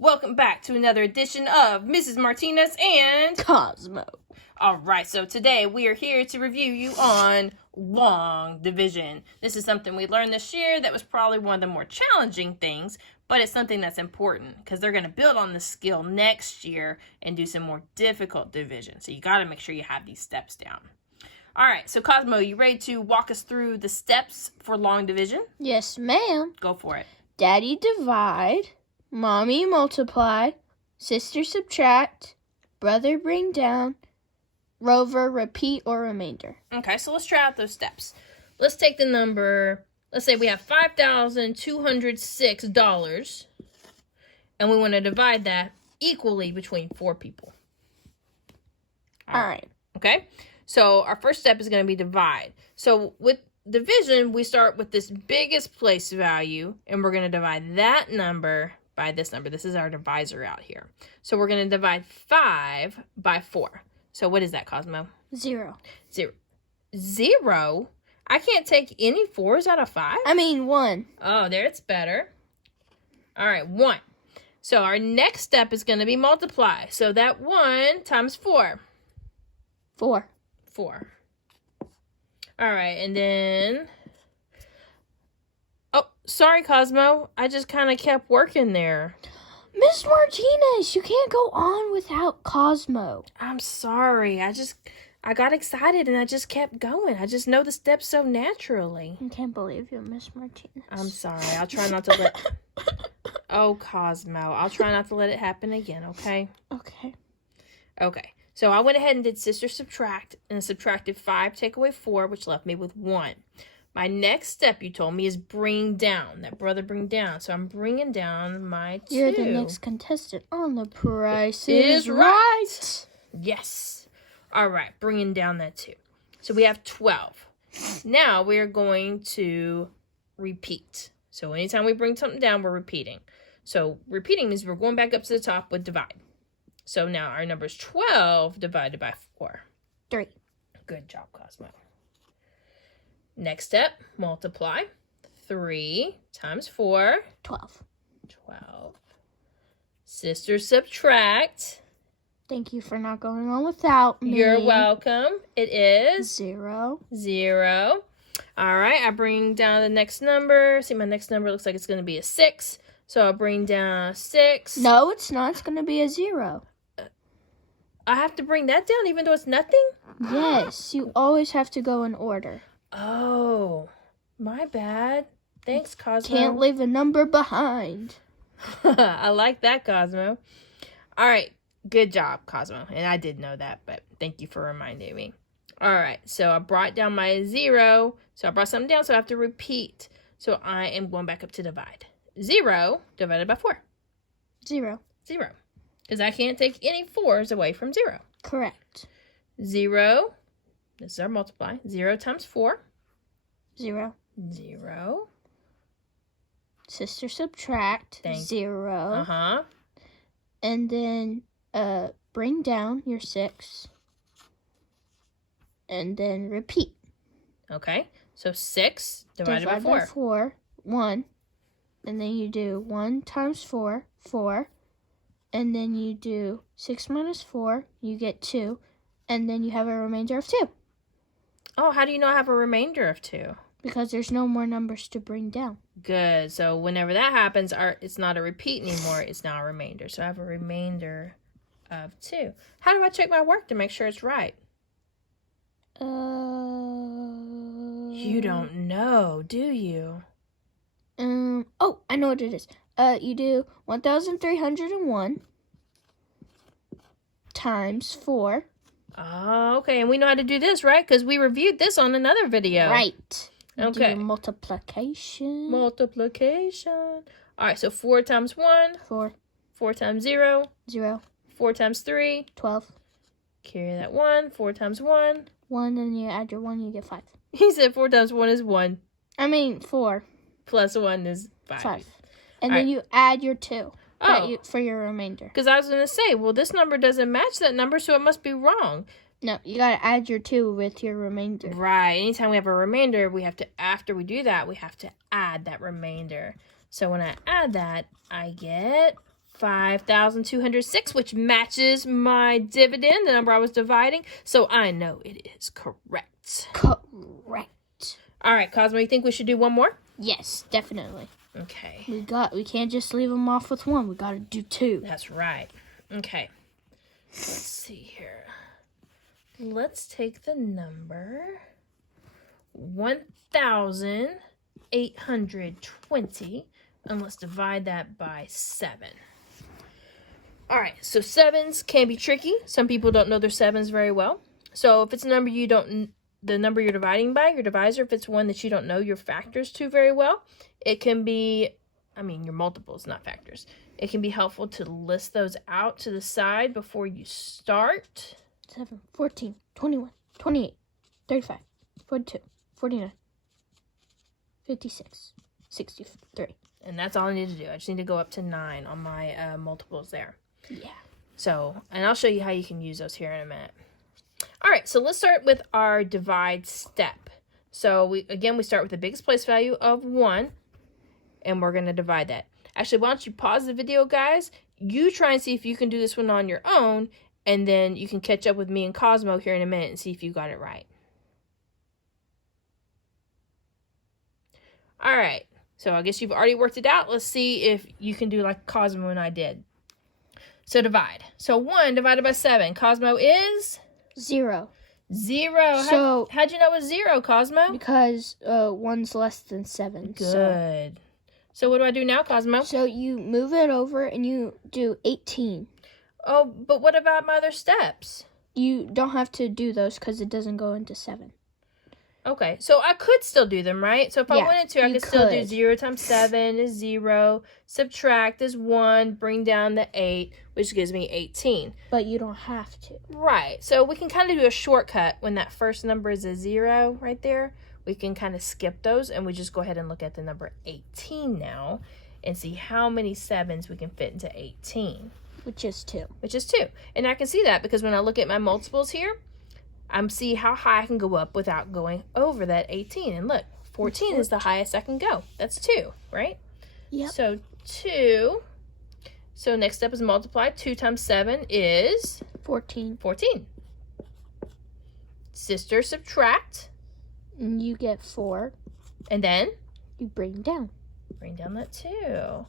Welcome back to another edition of Mrs. Martinez and Cosmo. Alright, so today we are here to review you on long division. This is something we learned this year that was probably one of the more challenging things, but it's something that's important because they're going to build on this skill next year and do some more difficult division. So you got to make sure you have these steps down. Alright, so Cosmo, you ready to walk us through the steps for long division? Yes, ma'am. Go for it. Daddy divide, mommy multiply, sister subtract, brother bring down, Rover repeat or remainder. Okay, so let's try out those steps. Let's take the number, let's say we have $5,206, and we want to divide that equally between 4 people. All right. Okay, so our first step is going to be divide. So with division, we start with this biggest place value, and we're going to divide that number by this number. This is our divisor out here. So we're going to divide 5 by 4. So what is that, Cosmo? 0. 0. 0? I can't take any 4s out of 5? I mean 1. Oh, there it's better. All right, 1. So our next step is going to be multiply. So that 1 times 4. 4. 4. All right, and then... Oh, sorry, Cosmo. I just kind of kept working there. Miss Martinez, you can't go on without Cosmo. I'm sorry. I got excited and I just kept going. I just know the steps so naturally. I can't believe you, Miss Martinez. I'm sorry. I'll try not to let... Oh, Cosmo. I'll try not to let it happen again, okay? Okay. Okay. So I went ahead and did sister subtract and subtracted 5, take away 4, which left me with 1. My next step, you told me, is bring down. That brother bring down. So I'm bringing down my 2. You're the next contestant on The Price is Right. Yes. All right, bringing down that 2. So we have 12. Now we're going to repeat. So anytime we bring something down, we're repeating. So repeating means we're going back up to the top with divide. So now our number is 12 divided by 4. 3. Good job, Cosmo. Next step, multiply. 3 times 4. 12. 12. Sister subtract. Thank you for not going on without me. You're welcome. It is 0. 0. All right, I bring down the next number. See, my next number looks like it's going to be a 6. So I'll bring down 6. No, it's not. It's going to be a 0. I have to bring that down even though it's nothing? Yes, you always have to go in order. Oh, my bad. Thanks, Cosmo. Can't leave a number behind. I like that, Cosmo. All right, good job, Cosmo. And I did know that, but thank you for reminding me. All right, so I brought down my 0. So I brought something down, so I have to repeat. So I am going back up to divide. 0 divided by 4. 0. 0. Because I can't take any 4s away from 0. Correct. 0. This is our multiply. 0 times 4. 0. 0. Sister subtract. 0. Uh-huh. And then bring down your 6. And then repeat. Okay. So 6 divided by 4. By 4. 1. And then you do 1 times 4. 4. And then you do 6 minus 4. You get 2. And then you have a remainder of 2. Oh, how do you know I have a remainder of 2? Because there's no more numbers to bring down. Good. So whenever that happens, it's not a repeat anymore. It's now a remainder. So I have a remainder of 2. How do I check my work to make sure it's right? You don't know, do you? Oh, I know what it is. You do 1,301 times 4. Oh, okay. And we know how to do this, right? Because we reviewed this on another video. Right. Okay. Do multiplication. Multiplication. All right, so 4 times 1. 4. 4 times 0. 0. 4 times 3. 12. Carry that 1. 4 times 1. 1, and you add your 1, you get 5. He said 4 times 1 is 1. I mean 4. Plus 1 is 5. 5. And then you add your 2 Oh. for your remainder. Because I was going to say, well, this number doesn't match that number, so it must be wrong. No, you got to add your 2 with your remainder. Right. Anytime we have a remainder, we have to, after we do that, we have to add that remainder. So when I add that, I get 5,206, which matches my dividend, the number I was dividing. So I know it is correct. Correct. All right, Cosmo, you think we should do one more? Yes, definitely. Okay. We can't just leave them off with one. We got to do two. That's right. Okay. Let's see here. Let's take the number 1,820 and let's divide that by 7. All right, so sevens can be tricky. Some people don't know their sevens very well. So if it's a number you don't, the number you're dividing by, your divisor, if it's one that you don't know your factors to very well, it can be, your multiples, not factors. It can be helpful to list those out to the side before you start. 7, 14, 21, 28, 35, 42, 49, 56, 63. And that's all I need to do. I just need to go up to 9 on my multiples there. Yeah. So, and I'll show you how you can use those here in a minute. All right, so let's start with our divide step. So we start with the biggest place value of 1, and we're going to divide that. Actually, why don't you pause the video, guys? You try and see if you can do this one on your own, and then you can catch up with me and Cosmo here in a minute and see if you got it right. All right, so I guess you've already worked it out. Let's see if you can do like Cosmo and I did. So divide. So 1 divided by 7. Cosmo is? 0. 0. So how'd you know it was 0, Cosmo? Because 1's less than 7. Good. So what do I do now, Cosmo? So you move it over and you do 18. Oh, but what about my other steps? You don't have to do those because it doesn't go into 7. Okay, so I could still do them, right? So if I wanted to, I could still do 0 times 7 is 0, subtract is 1, bring down the 8, which gives me 18. But you don't have to. Right, so we can kind of do a shortcut when that first number is a 0 right there. We can kind of skip those and we just go ahead and look at the number 18 now and see how many 7s we can fit into 18. Which is 2. Which is 2. And I can see that because when I look at my multiples here, I see how high I can go up without going over that 18. And look, 14 is the highest I can go. That's 2, right? Yep. So 2. So next step is multiply. 2 times 7 is? 14. 14. Sister, subtract. And you get 4. And then? You bring down. Bring down that 2.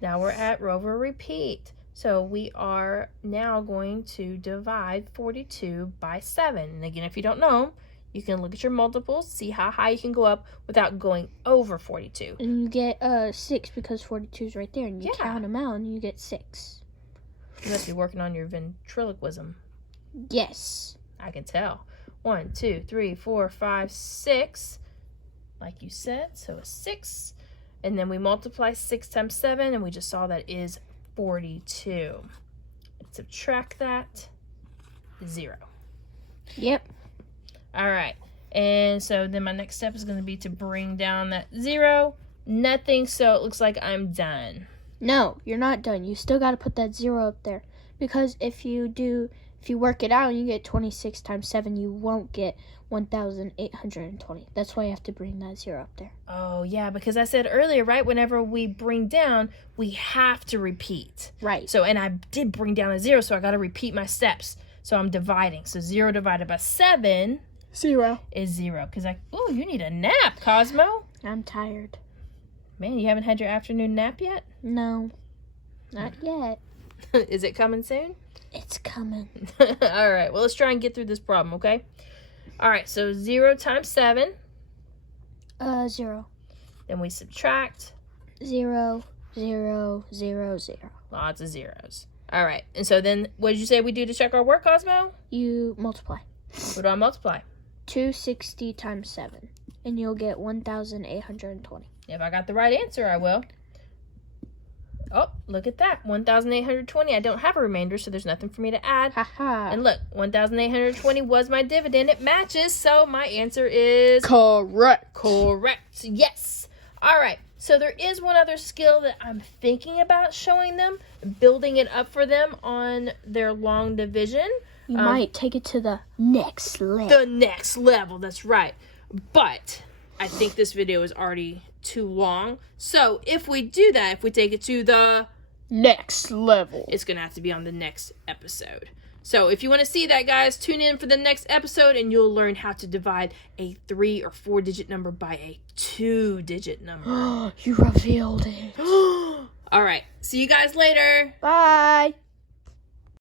Now we're at Rover repeat. So we are now going to divide 42 by 7. And again, if you don't know, you can look at your multiples, see how high you can go up without going over 42. And you get 6 because 42 is right there. And you count them out and you get 6. You must be working on your ventriloquism. Yes. I can tell. 1, 2, 3, 4, 5, 6. Like you said, so a 6. And then we multiply 6 times 7, and we just saw that is 42. Subtract that, 0. Yep. All right. And so then my next step is going to be to bring down that 0. Nothing, so it looks like I'm done. No, you're not done. You still got to put that 0 up there. Because if you work it out and you get 26 times 7, you won't get 1,820. That's why you have to bring that 0 up there. Oh, yeah, because I said earlier, right, whenever we bring down, we have to repeat. Right. So, and I did bring down a 0, so I got to repeat my steps. So I'm dividing. So 0 divided by 7 0 is 0. Because oh, you need a nap, Cosmo. I'm tired. Man, you haven't had your afternoon nap yet? No, not yet. Is it coming soon? It's coming. All right, well, let's try and get through this problem, okay? All right, so 0 times 7. 0. Then we subtract. 0, 0, 0, 0. Lots of zeros. All right, and so then what did you say we do to check our work, Cosmo? You multiply. What do I multiply? 260 times 7, and you'll get 1,820. If I got the right answer, I will. Oh, look at that. 1,820. I don't have a remainder, so there's nothing for me to add. Haha. And look, 1,820 was my dividend. It matches, so my answer is correct. Correct. Yes. All right. So there is one other skill that I'm thinking about showing them, building it up for them on their long division. You might take it to the next level. The next level, that's right. But I think this video is already too long. So if we do that, if we take it to the next level. It's going to have to be on the next episode. So if you want to see that, guys, tune in for the next episode and you'll learn how to divide a 3 or 4 digit number by a 2-digit number. You revealed it. All right. See you guys later. Bye.